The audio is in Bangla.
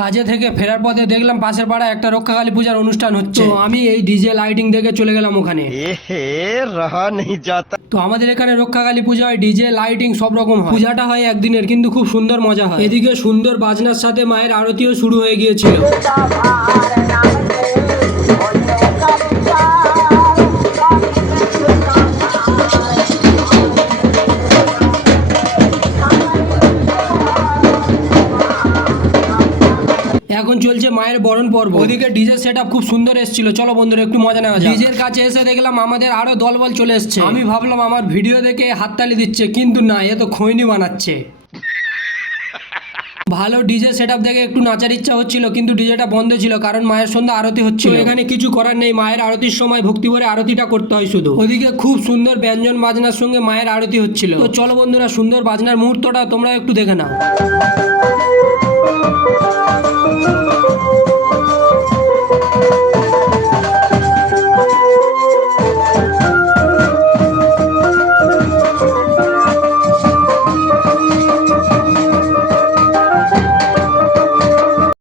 কাজে থেকে ফেরার পথে দেখলাম পাশের পাড়ায় একটা রক্ষাকালী পূজার অনুষ্ঠান হচ্ছে, তো আমি এই ডিজে লাইটিং দেখে চলে গেলাম ওখানে। रहा नहीं जाता। তো আমাদের এখানে রক্ষাকালী পূজা হয়, ডিজে লাইটিং সব রকম হয়। পূজাটা হয় একদিনের, কিন্তু খুব সুন্দর মজা হয়। এদিকে সুন্দর বাজনার সাথে মায়ের আরতিও শুরু হয়ে গিয়েছিল। এখন চলছে মায়ের বরণ পর্ব। ওদিকে ডিজে সেটআপ খুব সুন্দর এসেছিল। চলো বন্ধুরা একটু মজা নেওয়া যাক। ডিজের কাছে এসে দেখলাম আমাদের আরো দলবল চলে এসেছে। আমি ভাবলাম আমার ভিডিও দেখে হাততালি দিচ্ছে, কিন্তু না, এ তো খৈনি বানাচ্ছে। ভালো ডিজে সেটআপ দেখে একটু নাচার ইচ্ছা হচ্ছিল, কিন্তু ডিজেটা বন্ধ ছিল কারণ মায়ের সন্ধ্যা আরতি হচ্ছিল। এখানে কিছু করার নেই, মায়ের আরতির সময় ভক্তি ভরে আরতিটা করতে হয় শুধু। ওদিকে খুব সুন্দর ব্যঞ্জন বাজনার সঙ্গে মায়ের আরতি হচ্ছিল। তো চলো বন্ধুরা সুন্দর বাজনার মুহূর্তটা তোমরা একটু দেখে নাও।